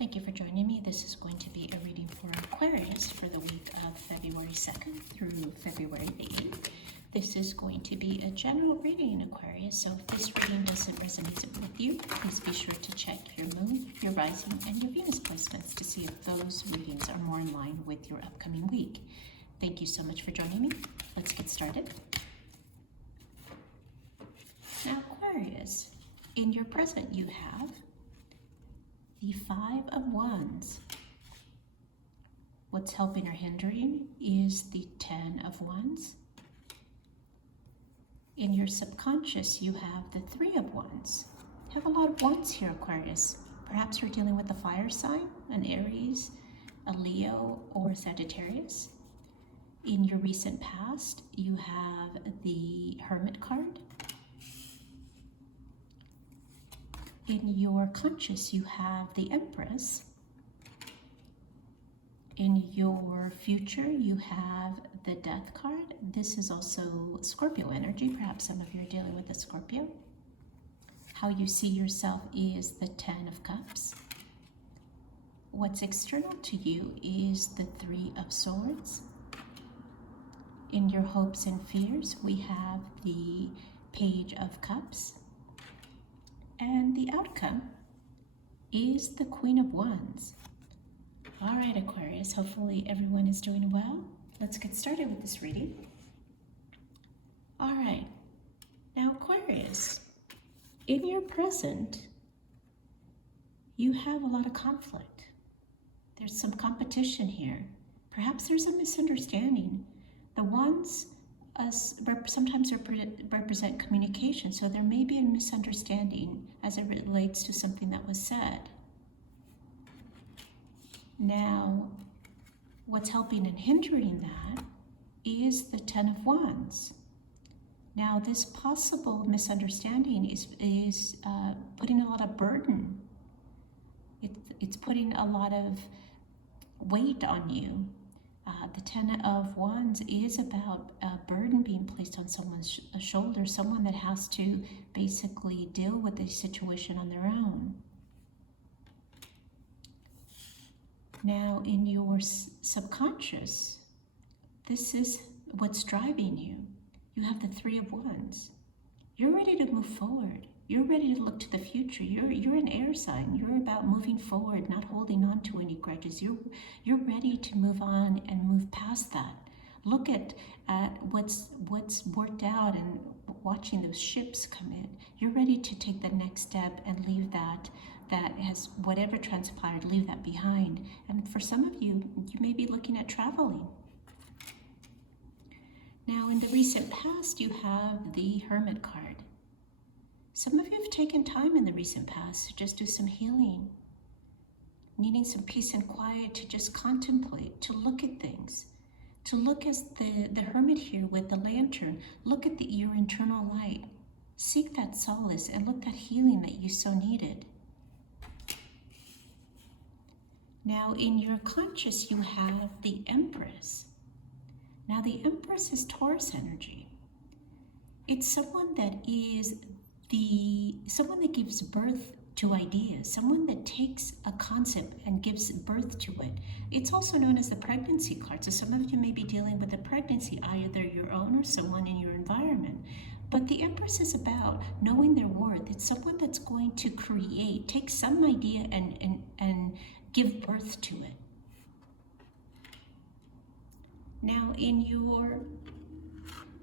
Thank you for joining me. This is going to be a reading for Aquarius for the week of February 2nd through February 8th. This is going to be a general reading, Aquarius, so if this reading doesn't resonate with you, please be sure to check your moon, your rising, and your Venus placements to see if those readings are more in line with your upcoming week. Thank you so much for joining me. Let's get started. Now, Aquarius, in your present you have the Five of Wands. What's helping or hindering is the Ten of Wands. In your subconscious, you have the Three of Wands. You have a lot of wands here, Aquarius. Perhaps you're dealing with a fire sign, an Aries, a Leo, or a Sagittarius. In your recent past, you have the Hermit card. In your conscious, you have the Empress. In your future, you have the Death card. This is also Scorpio energy. Perhaps some of you are dealing with a Scorpio. How you see yourself is the Ten of Cups. What's external to you is the Three of Swords. In your hopes and fears, we have the Page of Cups. And the outcome is the Queen of Wands. All right, Aquarius, hopefully everyone is doing well. Let's get started with this reading. All right, now Aquarius, in your present, you have a lot of conflict. There's some competition here. Perhaps there's a misunderstanding. The Wands sometimes represent communication, so there may be a misunderstanding as it relates to something that was said. Now, what's helping and hindering that is the Ten of Wands. Now, this possible misunderstanding is putting a lot of burden. It's putting a lot of weight on you. The Ten of Wands is about a burden being placed on someone's shoulder, someone that has to basically deal with the situation on their own. Now, in your subconscious, this is what's driving you. You have the Three of Wands. You're ready to move forward. You're ready to look to the future. You're an air sign. You're about moving forward, not holding on to any grudges. You're ready to move on and move past that. Look at what's worked out and watching those ships come in. You're ready to take the next step and leave that has whatever transpired, leave that behind. And for some of you, you may be looking at traveling. Now, in the recent past, you have the Hermit card. Some of you have taken time in the recent past to just do some healing, needing some peace and quiet to just contemplate, to look at things, to look as the Hermit here with the lantern, look at your internal light, seek that solace and look that healing that you so needed. Now, in your conscious, you have the Empress. Now, the Empress is Taurus energy. It's someone that gives birth to ideas, someone that takes a concept and gives birth to it. It's also known as the pregnancy card. So some of you may be dealing with a pregnancy, either your own or someone in your environment. But the Empress is about knowing their worth. It's someone that's going to create, take some idea and give birth to it. Now, in your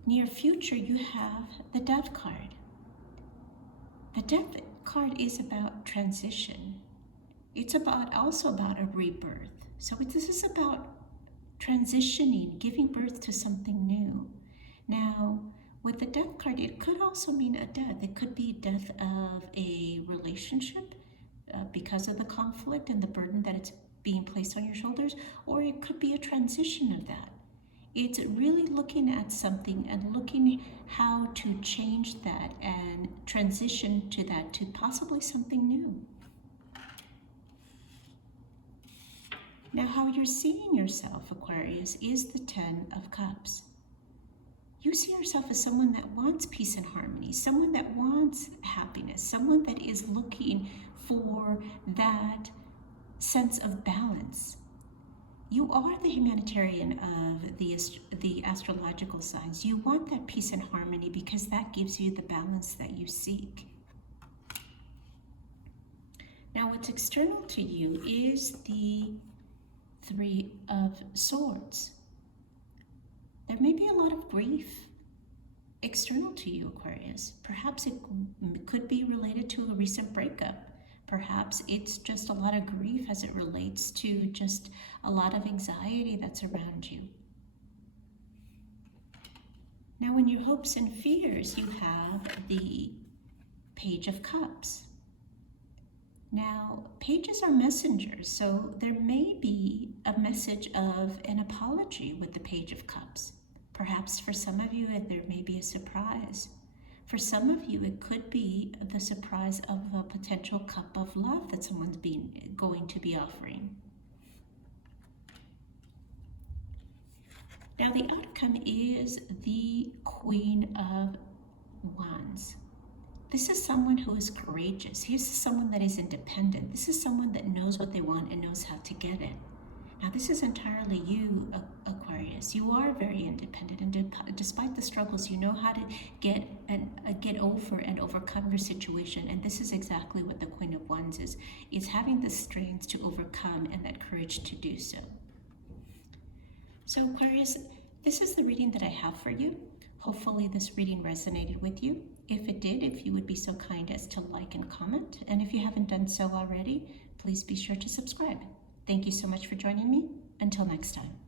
near future, you have the Death card. The Death card is about transition. It's also about a rebirth. So this is about transitioning, giving birth to something new. Now, with the Death card, it could also mean a death. It could be death of a relationship because of the conflict and the burden that it's being placed on your shoulders, or it could be a transition of that. It's really looking at something and looking how to change that and transition to that, to possibly something new. Now, how you're seeing yourself, Aquarius, is the Ten of Cups. You see yourself as someone that wants peace and harmony, someone that wants happiness, someone that is looking for that sense of balance. You are the humanitarian of the astrological signs. You want that peace and harmony because that gives you the balance that you seek. Now, what's external to you is the Three of Swords. There may be a lot of grief external to you, Aquarius. Perhaps it could be related to a recent breakup. Perhaps it's just a lot of grief as it relates to just a lot of anxiety that's around you. Now, in your hopes and fears, you have the Page of Cups. Now, pages are messengers, so there may be a message of an apology with the Page of Cups. Perhaps for some of you, there may be a surprise. For some of you, it could be the surprise of a potential cup of love that someone's going to be offering. Now, the outcome is the Queen of Wands. This is someone who is courageous. This is someone that is independent. This is someone that knows what they want and knows how to get it. Now, this is entirely you, Aquarius. You are very independent, and despite the struggles, you know how to get over and overcome your situation. And this is exactly what the Queen of Wands is having the strength to overcome and that courage to do so. So, Aquarius, this is the reading that I have for you. Hopefully, this reading resonated with you. If it did, if you would be so kind as to like and comment. And if you haven't done so already, please be sure to subscribe. Thank you so much for joining me. Until next time.